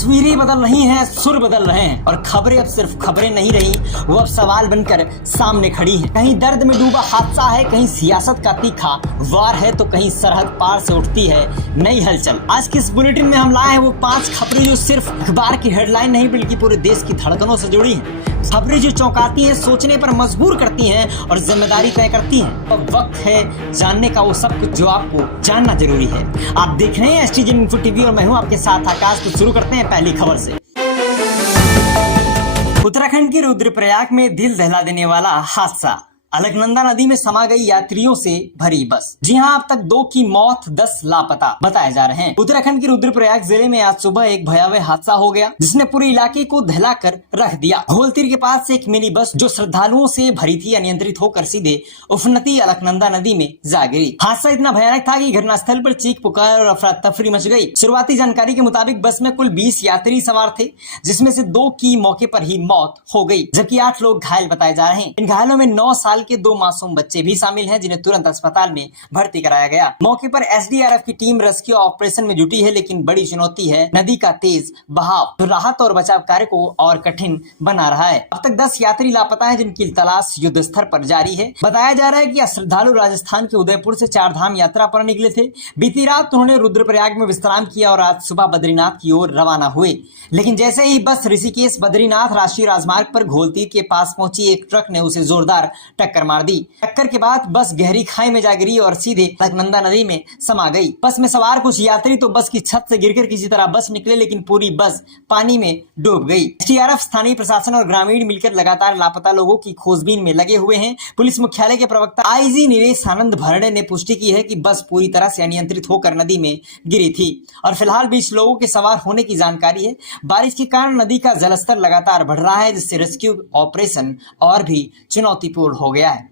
तस्वीरें बदल रही हैं, सुर बदल रहे हैं और खबरें अब सिर्फ खबरें नहीं रही, वो अब सवाल बनकर सामने खड़ी हैं। कहीं दर्द में डूबा हादसा है, कहीं सियासत का तीखा वार है, तो कहीं सरहद पार से उठती है नई हलचल। आज की इस बुलेटिन में हम लाए हैं वो 5 खबरें जो सिर्फ अखबार की हेडलाइन नहीं बल्कि पूरे देश की धड़कनों से जुड़ी हैं। खबरें जो चौंकाती हैं, सोचने पर मजबूर करती हैं और जिम्मेदारी तय करती हैं। अब वक्त है जानने का वो सब कुछ जो आपको जानना जरूरी है। आप देख रहे हैं STJ इन्फो टीवी और मैं हूं आपके साथ आकाश। तो शुरू करते हैं पहली खबर से। उत्तराखंड के रुद्रप्रयाग में दिल दहला देने वाला हादसा। अलकनंदा नदी में समा गई यात्रियों से भरी बस। जी हां, अब तक 2 की मौत, 10 लापता बताए जा रहे हैं। उत्तराखंड के रुद्रप्रयाग जिले में आज सुबह एक भयावह हादसा हो गया जिसने पूरे इलाके को दहलाकर रख दिया। घोलतीर के पास से एक मिनी बस जो श्रद्धालुओं से भरी थी अनियंत्रित होकर सीधे उफनती अलकनंदा नदी में जा गिरी। हादसा इतना भयानक था कि घटनास्थल पर चीख पुकार और अफरा तफरी मच गई। शुरुआती जानकारी के मुताबिक बस में कुल 20 यात्री सवार थे जिसमें से 2 की मौके पर ही मौत हो गई जबकि 8 लोग घायल बताए जा रहे हैं। इन घायलों में 9 साल के 2 मासूम बच्चे भी शामिल हैं जिन्हें तुरंत अस्पताल में भर्ती कराया गया। मौके पर SDRF की टीम रेस्क्यू ऑपरेशन में जुटी है, लेकिन बड़ी चुनौती है नदी का तेज बहाव जो राहत और बचाव कार्य को और कठिन बना रहा है। अब तक 10 यात्री लापता हैं जिनकी तलाश युद्ध स्तर पर जारी है। बताया जा रहा है कि श्रद्धालु राजस्थान के उदयपुर से 4 धाम यात्रा पर निकले थे। बीती रात उन्होंने रुद्रप्रयाग में विश्राम किया और आज सुबह बद्रीनाथ की ओर रवाना हुए, लेकिन जैसे ही बस ऋषिकेश बद्रीनाथ राष्ट्रीय राजमार्ग पर घोलतीर के पास पहुंची, एक ट्रक ने उसे जोरदार टक्कर मार दी। टक्कर के बाद बस गहरी खाई में जा गिरी और सीधे अलकनंदा नदी में समा गई। बस में सवार कुछ यात्री तो बस की छत से गिरकर किसी तरह बच निकले, लेकिन पूरी बस पानी में डूब गई। SDRF, स्थानीय प्रशासन और ग्रामीण मिलकर लगातार लापता लोगों की खोजबीन में लगे हुए हैं। पुलिस मुख्यालय के प्रवक्ता IG नीलेश आनंद भरणे ने पुष्टि की है कि बस पूरी तरह से अनियंत्रित होकर नदी में गिरी थी और फिलहाल 20 लोगों के सवार होने की जानकारी है। बारिश के कारण नदी का जलस्तर लगातार बढ़ रहा है जिससे रेस्क्यू ऑपरेशन और भी चुनौतीपूर्ण हो गया है।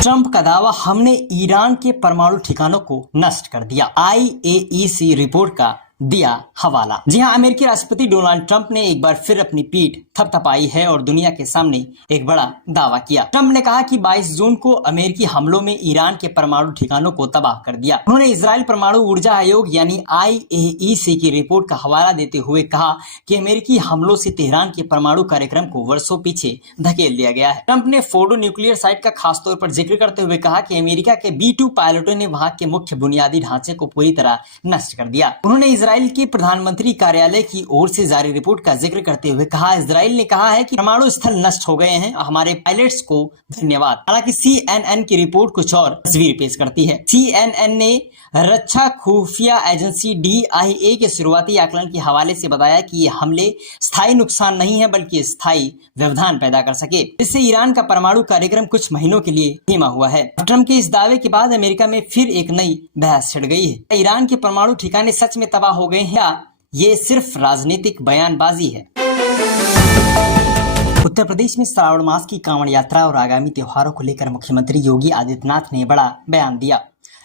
ट्रंप का दावा, हमने ईरान के परमाणु ठिकानों को नष्ट कर दिया। IAEC रिपोर्ट का दिया हवाला। जी हां, अमेरिकी राष्ट्रपति डोनाल्ड ट्रंप ने एक बार फिर अपनी पीठ थपथपाई है और दुनिया के सामने एक बड़ा दावा किया। ट्रंप ने कहा कि 22 जून को अमेरिकी हमलों में ईरान के परमाणु ठिकानों को तबाह कर दिया। उन्होंने इजराइल परमाणु ऊर्जा आयोग यानी IAEC की रिपोर्ट का हवाला देते हुए कहा कि अमेरिकी हमलों से तेहरान के परमाणु कार्यक्रम को वर्षों पीछे धकेल दिया गया है। ट्रंप ने फोर्डो न्यूक्लियर साइट का खासतौर पर जिक्र करते हुए कहा कि अमेरिका के B-2 पायलटों ने वहां के मुख्य बुनियादी ढांचे को पूरी तरह नष्ट कर दिया। उन्होंने इजराइल के प्रधानमंत्री कार्यालय की ओर से जारी रिपोर्ट का जिक्र करते हुए कहा, इजराइल ने कहा है कि परमाणु स्थल नष्ट हो गए हैं, हमारे पायलट्स को धन्यवाद। हालांकि CNN की रिपोर्ट कुछ और तस्वीर पेश करती है। CNN ने रक्षा खुफिया एजेंसी DIA के शुरुआती आकलन के हवाले से बताया कि ये हमले स्थायी नुकसान नहीं है बल्कि स्थायी व्यवधान पैदा कर सके, इससे ईरान का परमाणु कार्यक्रम कुछ महीनों के लिए धीमा हुआ है। ट्रंप के इस दावे के बाद अमेरिका में फिर एक नई बहस छिड़ गई है। ईरान के परमाणु ठिकाने सच में तबाह हो गए हैं या ये सिर्फ राजनीतिक बयानबाजी है। उत्तर प्रदेश में श्रावण मास की कांवड़ यात्रा और आगामी त्योहारों को लेकर मुख्यमंत्री योगी आदित्यनाथ ने बड़ा बयान दिया।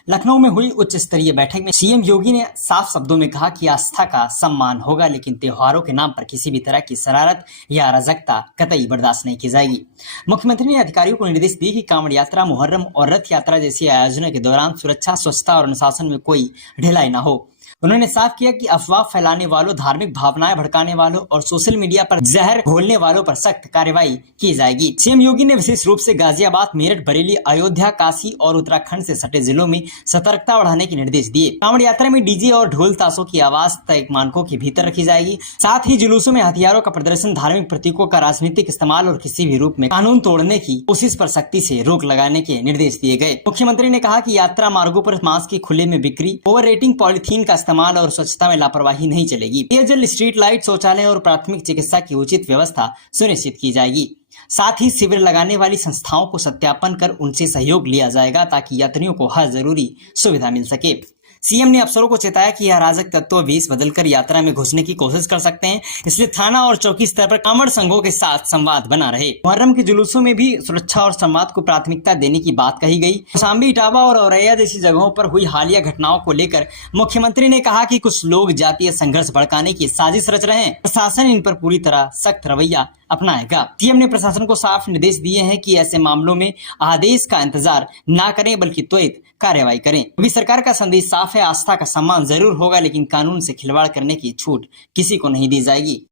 लखनऊ में हुई उच्च स्तरीय बैठक में CM योगी ने साफ शब्दों में कहा कि आस्था का सम्मान होगा, लेकिन त्योहारों के नाम पर किसी भी तरह की शरारत या अराजकता कतई बर्दाश्त नहीं की जाएगी। मुख्यमंत्री ने अधिकारियों को निर्देश दिए कि कांवड़ यात्रा, मुहर्रम और रथ यात्रा जैसी आयोजनों के दौरान सुरक्षा, स्वच्छता और अनुशासन में कोई ढिलाई न हो। उन्होंने साफ किया कि अफवाह फैलाने वालों, धार्मिक भावनाएं भड़काने वालों और सोशल मीडिया पर जहर घोलने वालों पर सख्त कार्रवाई की जाएगी। CM योगी ने विशेष रूप से गाजियाबाद, मेरठ, बरेली, अयोध्या, काशी और उत्तराखंड से सटे जिलों में सतर्कता बढ़ाने के निर्देश दिए। कांवड़ यात्रा में DJ और ढोल ताशों की आवाज तय मानकों के भीतर रखी जाएगी। साथ ही जुलूसों में हथियारों का प्रदर्शन, धार्मिक प्रतीकों का राजनीतिक इस्तेमाल और किसी भी रूप में कानून तोड़ने की कोशिश पर सख्ती से रोक लगाने के निर्देश दिए गए। मुख्यमंत्री ने कहा कि यात्रा मार्गों पर मांस की खुले में बिक्री, ओवर रेटिंग, पॉलिथीन का इस्तेमाल और स्वच्छता में लापरवाही नहीं चलेगी। पेयजल, स्ट्रीट लाइट, शौचालय और प्राथमिक चिकित्सा की उचित व्यवस्था सुनिश्चित की जाएगी। साथ ही शिविर लगाने वाली संस्थाओं को सत्यापन कर उनसे सहयोग लिया जाएगा ताकि यात्रियों को हर जरूरी सुविधा मिल सके। CM ने अफसरों को चेताया कि अराजक तत्व भेष बदलकर यात्रा में घुसने की कोशिश कर सकते हैं, इसलिए थाना और चौकी स्तर पर कांवड़ संघों के साथ संवाद बना रहे। मुहर्रम के जुलूसों में भी सुरक्षा और संवाद को प्राथमिकता देने की बात कही गई। कौशाम्बी, इटावा और औरैया जैसी जगहों पर हुई हालिया घटनाओं को लेकर मुख्यमंत्री ने कहा कि कुछ लोग जातीय संघर्ष भड़काने की साजिश रच रहे हैं। प्रशासन इन पर पूरी तरह सख्त रवैया अपनाएगा। CM ने प्रशासन को साफ निर्देश दिए हैं कि ऐसे मामलों में आदेश का इंतजार न करें बल्कि त्वरित कार्रवाई करें। अभी सरकार का संदेश साफ है है, आस्था का सम्मान जरूर होगा, लेकिन कानून से खिलवाड़ करने की छूट किसी को नहीं दी जाएगी।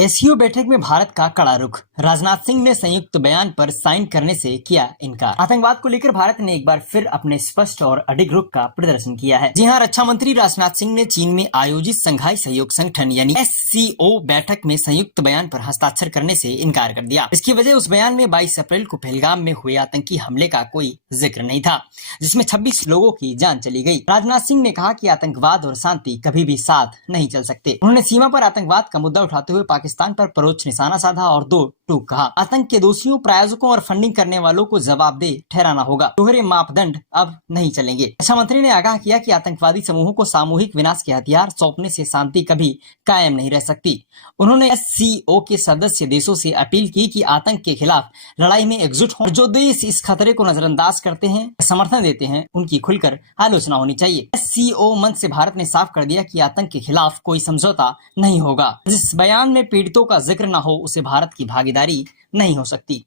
एससीओ बैठक में भारत का कड़ा रुख, राजनाथ सिंह ने संयुक्त बयान पर साइन करने से किया इनकार। आतंकवाद को लेकर भारत ने एक बार फिर अपने स्पष्ट और अडिग रुख का प्रदर्शन किया है। जी हां, रक्षा मंत्री राजनाथ सिंह ने चीन में आयोजित संघाई सहयोग संगठन यानी एससीओ बैठक में संयुक्त बयान पर हस्ताक्षर करने से इनकार कर दिया। इसकी वजह उस बयान में 22 अप्रैल को पहलगाम में हुए आतंकी हमले का कोई जिक्र नहीं था, जिसमें 26 लोगों की जान चली गई। राजनाथ सिंह ने कहा कि आतंकवाद और शांति कभी भी साथ नहीं चल सकते। उन्होंने सीमा पर आतंकवाद का मुद्दा उठाते हुए पाकिस्तान पर परोक्ष निशाना साधा और दो टूक कहा। आतंक के दोषियों, प्रायोजकों और फंडिंग करने वालों को जवाबदेह ठहराना होगा। दोहरे मापदंड अब नहीं चलेंगे। रक्षा मंत्री ने आगाह किया कि आतंकवादी समूहों को सामूहिक विनाश के हथियार सौंपने से शांति कभी कायम नहीं रह सकती। उन्होंने एससीओ के सदस्य देशों से अपील की कि आतंक के खिलाफ लड़ाई में एकजुट हों और जो देश इस खतरे को नजरअंदाज करते हैं, समर्थन देते हैं, उनकी खुलकर आलोचना होनी चाहिए। एससीओ मंच से भारत ने साफ कर दिया कि आतंक के खिलाफ कोई समझौता नहीं होगा। जिस बयान में पीड़ितों का जिक्र न हो, उसे भारत की भागीदारी नहीं हो सकती।